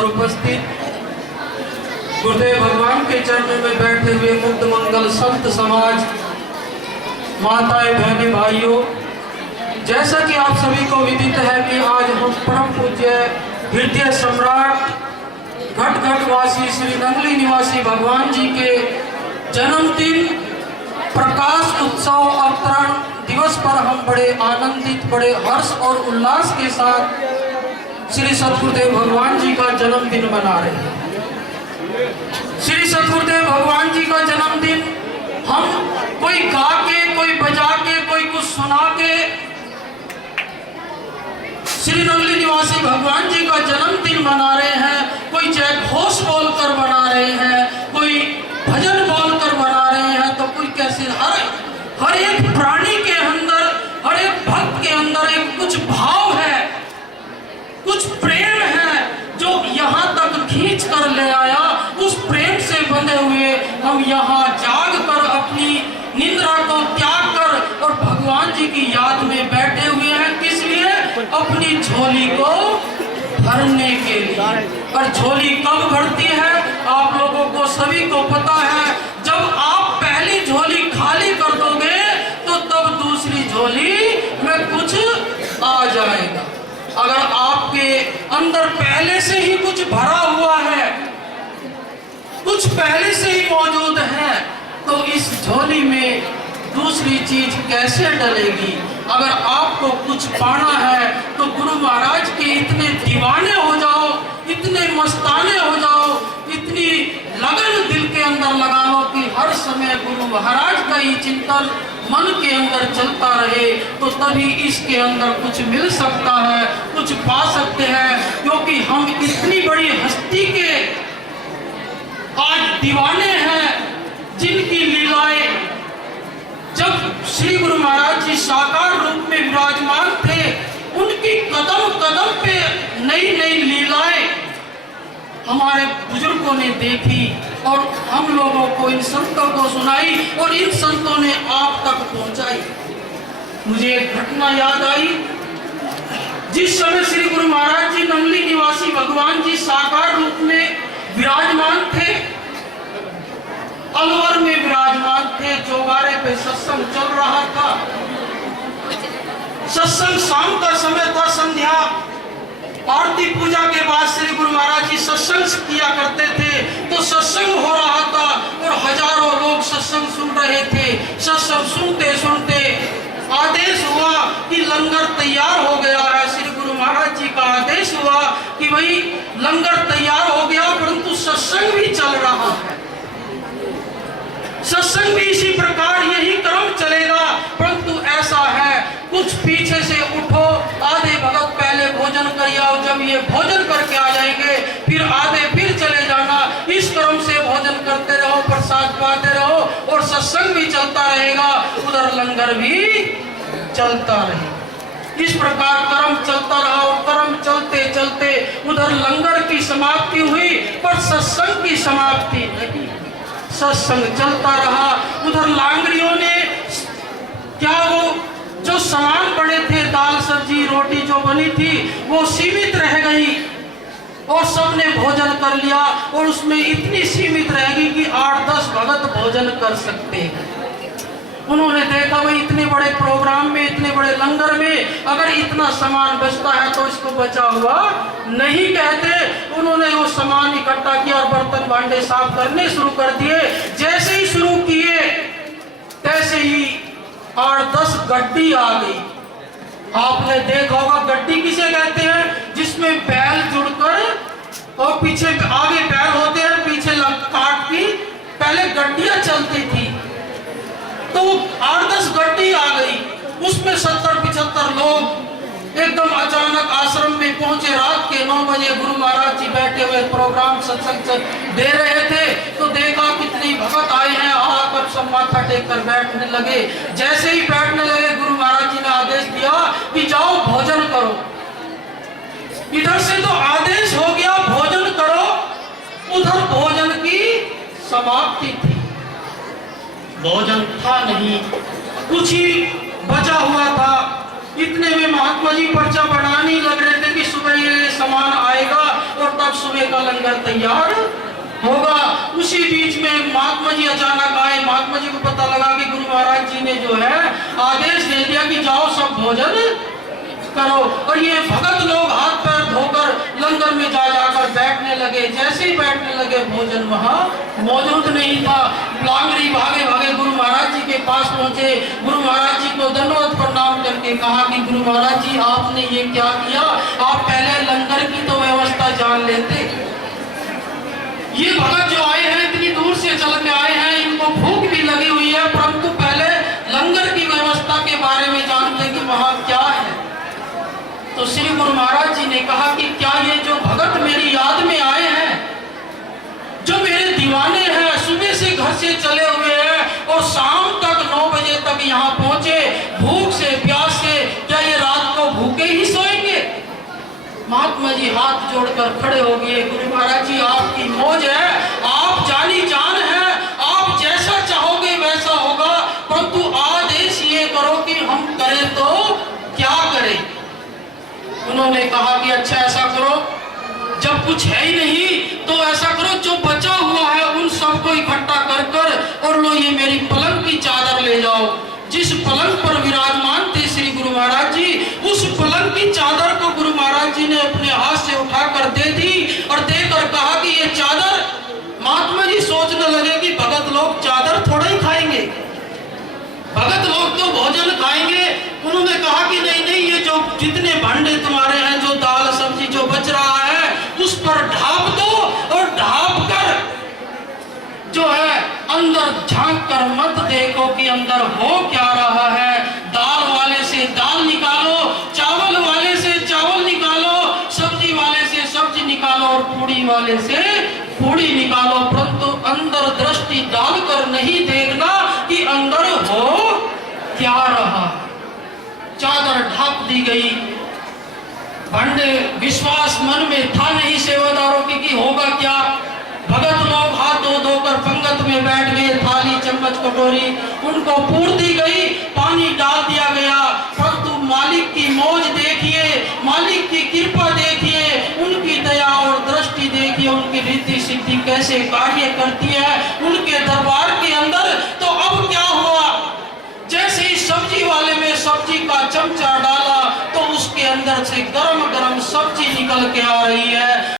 पर उपस्थित गुरुदेव भगवान के चरणों में बैठे हुए मुक्त मंगल संत समाज, माताएं, बहनें, भाइयों, जैसा कि आप सभी को विदित है कि आज हम परम पूज्य हृदय सम्राट घट घट वासी श्री नंगली निवासी भगवान जी के जन्मदिन प्रकाश उत्सव अवतरण दिवस पर हम बड़े आनंदित, बड़े हर्ष और उल्लास के साथ श्री सद्गुरुदेव भगवान जी का जन्मदिन मना रहे हैं। श्री सद्गुरुदेव भगवान जी का जन्मदिन हम कोई गा के, कोई बजा के, कोई कुछ सुना के श्री नंगली निवासी भगवान जी का जन्मदिन मना रहे हैं। कोई जय घोष बोलकर मना रहे हैं, कोई भजन बोलकर मना रहे हैं, तो कोई कैसे हर एक प्राणी के अंदर, हर एक भक्त के अंदर एक कुछ भाव है, कुछ प्रेम है जो यहाँ तक खींच कर ले आया। उस प्रेम से बंधे हुए हम यहाँ जाग कर अपनी निंद्रा को त्याग कर और भगवान जी की याद में बैठे हुए हैं। किस लिए? अपनी झोली को भरने के लिए। और झोली कब भरती है? आप लोगों को सभी को पता है, जब आप पहली झोली खाली कर दोगे तो तब दूसरी झोली में कुछ आ जाएगा। अगर आपके अंदर पहले से ही कुछ भरा हुआ है, कुछ पहले से ही मौजूद है, तो इस झोली में दूसरी चीज कैसे डलेगी? अगर आपको कुछ पाना है तो गुरु महाराज के इतने दीवाने हो जाओ, इतने मस्ताने हो जाओ, इतनी लगन दिल के अंदर लगा लो कि हर समय गुरु महाराज का ही चिंतन मन के अंदर चलता रहे, तो तभी इसके अंदर कुछ मिल सकता है, कुछ पा सकते हैं। क्योंकि हम इतनी बड़ी हस्ती के आज दीवाने हैं जिनकी लीलाएं जब श्री गुरु महाराज जी साकार रूप में विराजमान थे, उनकी कदम कदम पे नई नई लीलाएं हमारे बुजुर्गों ने देखी और हम लोगों को, इन संतों को सुनाई और इन संतों ने आप तक पहुंचाई। मुझे एक घटना याद आई। जिस समय श्री गुरु महाराज जी नंगली निवासी भगवान जी साकार रूप में विराजमान थे, अलवर में विराजमान थे, चौबारे पे सत्संग चल रहा था। सत्संग शाम का समय था, संध्या आरती पूजा के बाद श्री गुरु महाराज जी सत्संग किया करते थे। तो सत्संग हो रहा था और हजारों लोग सत्संग सुन रहे थे। सत्संग सुनते सुनते आदेश हुआ कि लंगर तैयार हो गया है। श्री गुरु महाराज जी का आदेश हुआ कि भाई लंगर तैयार हो गया, परंतु सत्संग भी चल रहा है। सत्संग भी इसी प्रकार यही क्रम चलेगा, परंतु ऐसा है कुछ पीछे से उठो, आधे भगत पहले भोजन कर आओ, जब ये भोजन करके आ जाएंगे फिर आधे फिर चले जाना। इस क्रम से भोजन करते रहो, प्रसाद पाते रहो और सत्संग भी चलता रहेगा, उधर लंगर भी चलता रहेगा। इस प्रकार क्रम चलता रहा और क्रम चलते चलते उधर लंगर की समाप्ति हुई, पर सत्संग की समाप्ति नहीं। सत्संग चलता रहा। उधर लांगरियों ने क्या वो जो सामान पड़े थे, दाल सब्जी रोटी जो बनी थी, वो सीमित रह गई और सबने भोजन कर लिया। और उसमें इतनी सीमित रहेगी कि 8-10 भगत भोजन कर सकते हैं। उन्होंने देखा भाई इतने बड़े प्रोग्राम में, इतने बड़े लंगर में अगर इतना सामान बचता है तो इसको बचा हुआ नहीं कहते। उन्होंने वो सामान इकट्ठा किया और बर्तन भांडे साफ करने शुरू कर दिए। जैसे ही शुरू किए तैसे ही 8-10 गड्डी आ गई। आपने देखा होगा गड्डी किसे कहते हैं? जिसमें बैल जुड़कर और पीछे आगे बैल होते हैं, पीछे काट की पहले गड्डियां चलती थी। तो 8-10 गड्डी आ गई, उसमें 70-75 लोग एकदम अचानक आश्रम में पहुंचे। रात के 9 बजे गुरु महाराज जी बैठे हुए प्रोग्राम सत्संग दे रहे थे, तो देखा कितने भगत आए हैं। आकर सब माथा टेक कर बैठने लगे। जैसे ही बैठने लगे गुरु महाराज जी ने आदेश दिया कि जाओ भोजन करो। इधर से तो आदेश हो गया भोजन करो, उधर भोजन की समाप्ति थी। भोजन था नहीं, कुछ ही बचा हुआ था। इतने में महात्मा जी पर्चा बनाने लग रहे थे कि सुबह ये सामान आएगा और तब तक सुबह का लंगर तैयार होगा। उसी बीच में महात्मा जी अचानक आए। महात्मा जी को पता लगा कि गुरु महाराज जी ने जो है आदेश दे दिया कि जाओ सब भोजन करो। और ये भगत लोग हाथ पैर धोकर लंगर में जा जाकर बैठने लगे। जैसे ही बैठने लगे भोजन वहां मौजूद नहीं था। लांगरी भागे भागे गुरु महाराज जी के पास पहुंचे। गुरु महाराज जी को दंडवत प्रणाम करके कहा कि गुरु महाराज जी आपने ये क्या किया, आप पहले लंगर की तो व्यवस्था जान लेते। ये भगत जो आए हैं इतनी दूर से चल के आए हैं, इनको भूख भी लगी हुई है, परंतु पहले लंगर की व्यवस्था के बारे में जानते कि वहां क्या है। तो श्री गुरु महाराज जी ने कहा कि क्या ये जो भगत मेरी याद में आए हैं, जो मेरे दीवाने हैं, सुबह से घर से चले हुए हैं और शाम तक 9 बजे तक यहाँ पहुंचे भूख से प्यास से, क्या ये रात को भूखे ही सोएंगे? महात्मा जी हाथ जोड़कर खड़े हो गए। गुरु महाराज जी आपकी मौज है, आप जानी जान है, आप जैसा चाहोगे वैसा होगा, परंतु आदेश ये करो कि हम करें तो क्या करें। उन्होंने कहा कि अच्छा ऐसा करो, जब कुछ है ही नहीं तो ऐसा करो जो बचा हुआ है उन सबको इकट्ठा कर कर और लो ये मेरी पलंग की चादर ले जाओ। जिस पलंग पर विराजमान थे श्री गुरु महाराज जी, उस पलंग की चादर को गुरु महाराज जी ने अपने हाथ से उठाकर दे दी और देकर कहा कि ये चादर, महात्मा जी सोचने लगे कि भगत लोग चादर थोड़ा ही खाएंगे, भगत लोग तो भोजन खाएंगे। उन्होंने कहा कि नहीं नहीं, ये जो जितने भांडे तुम्हारे हैं, जो दाल सब्जी जो बच रहा है उस पर ढाप दो और ढाप कर जो है अंदर झांक कर मत देखो कि अंदर हो क्या रहा है। दाल वाले से दाल निकालो, चावल वाले से चावल निकालो, सब्जी वाले से सब्जी निकालो और पूड़ी वाले से पूड़ी निकालो, परंतु अंदर दृष्टि डालकर नहीं देखना कि अंदर हो क्या रहा। चादर ढाप दी गई। भांडे, विश्वास मन में था नहीं सेवादारों की कि होगा क्या। भगत लोग हाथ धो धोकर पंगत में बैठ गए। थाली चम्मच कटोरी उनको पूर दी गई, पानी डाल दिया गया, परंतु मालिक की मौज देखिए, मालिक की कृपा देखिए, उनकी दया और दृष्टि देखिए, उनकी रिद्धि सिद्धि कैसे कार्य करती है उनके दरबार के अंदर। तो अब क्या हुआ, जैसे ही सब्जी वाले में सब्जी का चमचा डाला तो उसके अंदर से गरम गरम सब्जी निकल के आ रही है।